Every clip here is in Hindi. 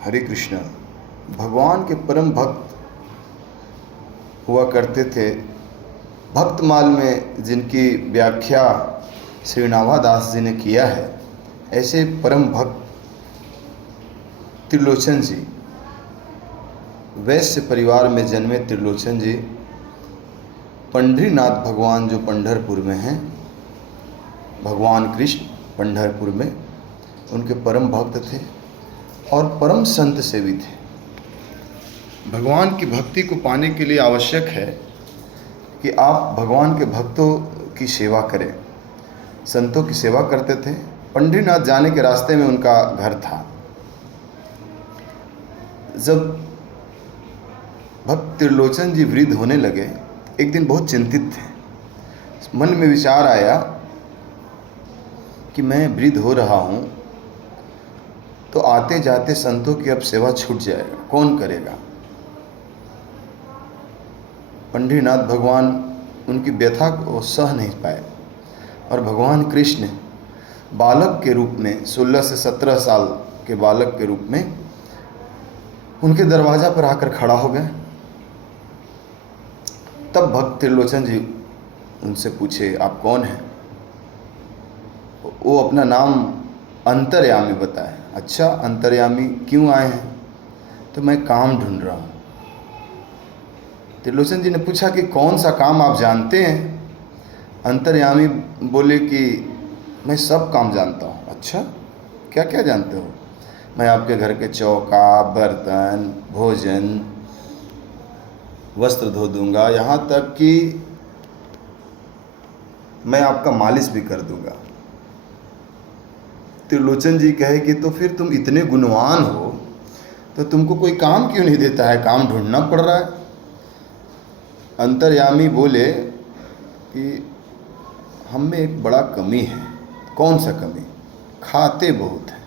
हरे कृष्ण। भगवान के परम भक्त हुआ करते थे। भक्तमाल में जिनकी व्याख्या श्री नाभादास जी ने किया है, ऐसे परम भक्त त्रिलोचन जी, वैश्य परिवार में जन्मे त्रिलोचन जी, पंढरीनाथ भगवान जो पंढरपुर में हैं, भगवान कृष्ण पंढरपुर में, उनके परम भक्त थे और परम संत सेवी थे। भगवान की भक्ति को पाने के लिए आवश्यक है कि आप भगवान के भक्तों की सेवा करें। संतों की सेवा करते थे। पंढरीनाथ जाने के रास्ते में उनका घर था। जब भक्त त्रिलोचन जी वृद्ध होने लगे, एक दिन बहुत चिंतित थे। मन में विचार आया कि मैं वृद्ध हो रहा हूँ तो आते जाते संतों की अब सेवा छूट जाएगा, कौन करेगा। पंढरीनाथ भगवान उनकी व्यथा को सह नहीं पाए और भगवान कृष्ण बालक के रूप में 16 से 17 साल के बालक के रूप में उनके दरवाजा पर आकर खड़ा हो गए। तब भक्त त्रिलोचन जी उनसे पूछे, आप कौन हैं? वो अपना नाम अंतर्यामी बताए। अच्छा, अंतर्यामी क्यों आए हैं? तो मैं काम ढूंढ रहा हूँ। त्रिलोचन जी ने पूछा कि कौन सा काम आप जानते हैं? अंतर्यामी बोले कि मैं सब काम जानता हूँ। अच्छा, क्या क्या जानते हो? मैं आपके घर के चौका, बर्तन, भोजन, वस्त्र धो दूंगा, यहाँ तक कि मैं आपका मालिश भी कर दूंगा। त्रिलोचन जी कहे कि तो फिर तुम इतने गुणवान हो तो तुमको कोई काम क्यों नहीं देता है? काम ढूंढना पड़ रहा है। अंतर्यामी बोले कि हम में एक बड़ा कमी है। कौन सा कमी? खाते बहुत हैं।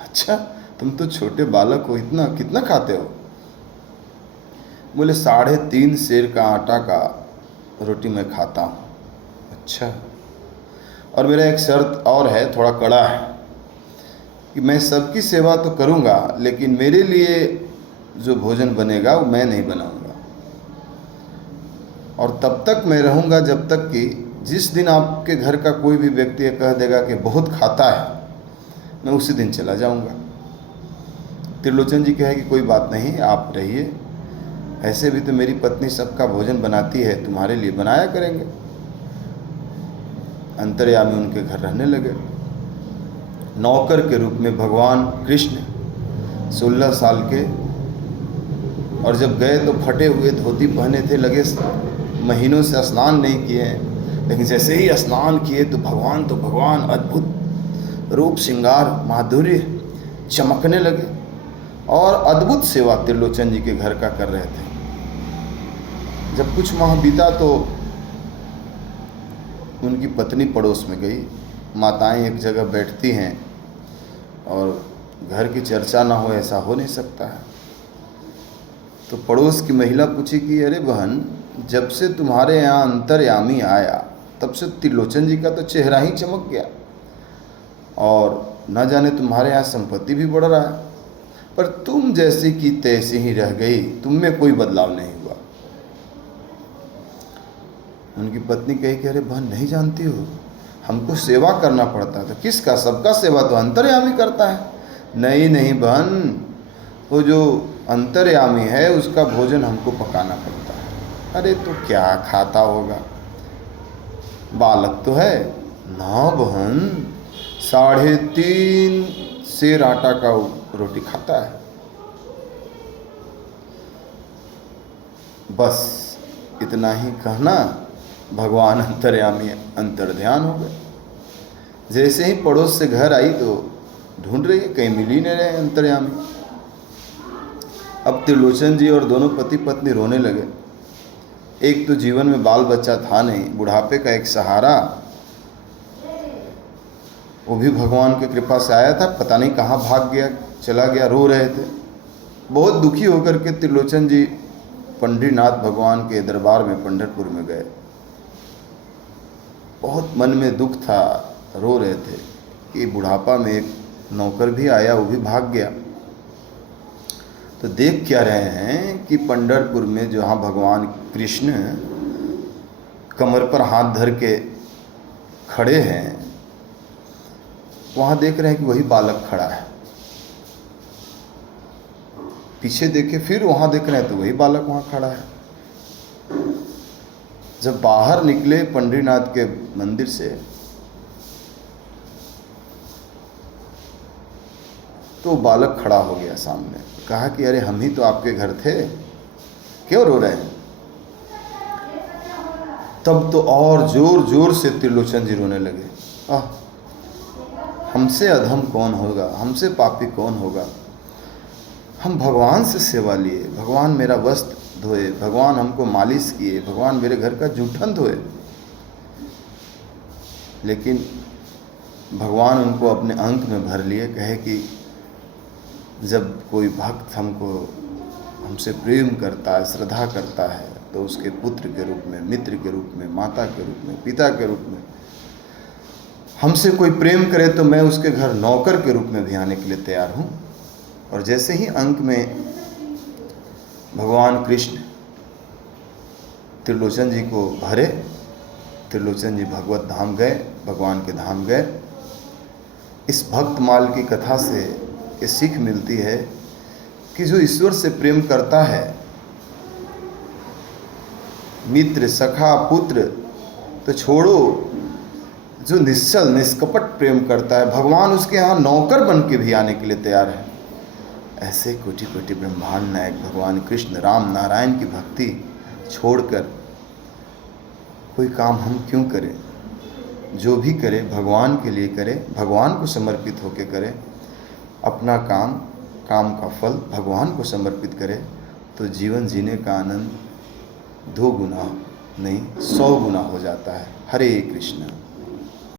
अच्छा, तुम तो छोटे बालक हो, इतना कितना खाते हो? बोले 3.5 सेर का आटा का रोटी मैं खाता हूँ। अच्छा, और मेरा एक शर्त और है, थोड़ा कड़ा है, कि मैं सबकी सेवा तो करूँगा लेकिन मेरे लिए जो भोजन बनेगा वो मैं नहीं बनाऊँगा। और तब तक मैं रहूँगा जब तक कि जिस दिन आपके घर का कोई भी व्यक्ति कह देगा कि बहुत खाता है, मैं उसी दिन चला जाऊँगा। त्रिलोचन जी कहे कि कोई बात नहीं, आप रहिए, ऐसे भी तो मेरी पत्नी सबका भोजन बनाती है, तुम्हारे लिए बनाया करेंगे। अंतर्यामी उनके घर रहने लगे। नौकर के रूप में भगवान कृष्ण 16 साल के, और जब गए तो फटे हुए धोती पहने थे, लगे महीनों से स्नान नहीं किए हैं। लेकिन जैसे ही स्नान किए तो भगवान अद्भुत रूप, श्रृंगार, माधुर्य चमकने लगे और अद्भुत सेवा त्रिलोचन जी के घर का कर रहे थे। जब कुछ माह बीता तो उनकी पत्नी पड़ोस में गई। माताएं एक जगह बैठती हैं और घर की चर्चा ना हो, ऐसा हो नहीं सकता है। तो पड़ोस की महिला पूछी कि अरे बहन, जब से तुम्हारे यहाँ अंतर्यामी आया तब से त्रिलोचन जी का तो चेहरा ही चमक गया और न जाने तुम्हारे यहाँ संपत्ति भी बढ़ रहा है, पर तुम जैसी की तैसी ही रह गई, तुम में कोई बदलाव नहीं हुआ। उनकी पत्नी कही कि अरे बहन, नहीं जानती हो, हमको सेवा करना पड़ता है। तो किसका? सबका सेवा तो अंतर्यामी करता है। नहीं बहन, वो जो अंतर्यामी है उसका भोजन हमको पकाना पड़ता है। अरे तो क्या खाता होगा? बालक तो है ना बहन, 3.5 सेर आटा का रोटी खाता है। बस इतना ही कहना, भगवान अंतर्यामी अंतर्ध्यान हो गए। जैसे ही पड़ोस से घर आई तो ढूंढ रही है, कहीं मिल ही नहीं रहे अंतर्यामी। अब त्रिलोचन जी और दोनों पति पत्नी रोने लगे। एक तो जीवन में बाल बच्चा था नहीं, बुढ़ापे का एक सहारा, वो भी भगवान की कृपा से आया था, पता नहीं कहाँ भाग गया, चला गया। रो रहे थे। बहुत दुखी होकर के त्रिलोचन जी पंढरीनाथ भगवान के दरबार में पंढरपुर में गए। बहुत मन में दुख था, रो रहे थे कि बुढ़ापा में एक नौकर भी आया, वो भी भाग गया। तो देख क्या रहे हैं कि पंढरपुर में जहाँ भगवान कृष्ण कमर पर हाथ धर के खड़े हैं, वहाँ देख रहे हैं कि वही बालक खड़ा है। पीछे देखे फिर वहाँ देख रहे हैं तो वही बालक वहाँ खड़ा है। जब बाहर निकले पंढरीनाथ के मंदिर से तो बालक खड़ा हो गया सामने। कहा कि अरे हम ही तो आपके घर थे, क्यों रो रहे हैं? तब तो और जोर जोर से त्रिलोचन जी रोने लगे। हमसे अधम कौन होगा, हमसे पापी कौन होगा? हम भगवान से सेवा लिए, भगवान मेरा वस्त्र धोए, भगवान हमको मालिश किए, भगवान मेरे घर का जूठन धोए, लेकिन भगवान उनको अपने अंक में भर लिए। कहे कि जब कोई भक्त हमसे प्रेम करता है, श्रद्धा करता है, तो उसके पुत्र के रूप में, मित्र के रूप में, माता के रूप में, पिता के रूप में हमसे कोई प्रेम करे तो मैं उसके घर नौकर के रूप में भी आने के लिए तैयार हूँ। और जैसे ही अंक में भगवान कृष्ण त्रिलोचन जी को भरे, त्रिलोचन जी भगवत धाम गए, भगवान के धाम गए। इस भक्तमाल की कथा से ये सीख मिलती है कि जो ईश्वर से प्रेम करता है, मित्र, सखा, पुत्र तो छोड़ो, जो निश्चल निष्कपट प्रेम करता है, भगवान उसके यहाँ नौकर बन के भी आने के लिए तैयार है। ऐसे कोटि कोटि ब्रह्मांड नायक भगवान कृष्ण राम नारायण की भक्ति छोड़कर कोई काम हम क्यों करें? जो भी करे भगवान के लिए करे, भगवान को समर्पित होकर करे। अपना काम का फल भगवान को समर्पित करे तो जीवन जीने का आनंद 2 गुना नहीं 100 गुना हो जाता है। हरे कृष्ण।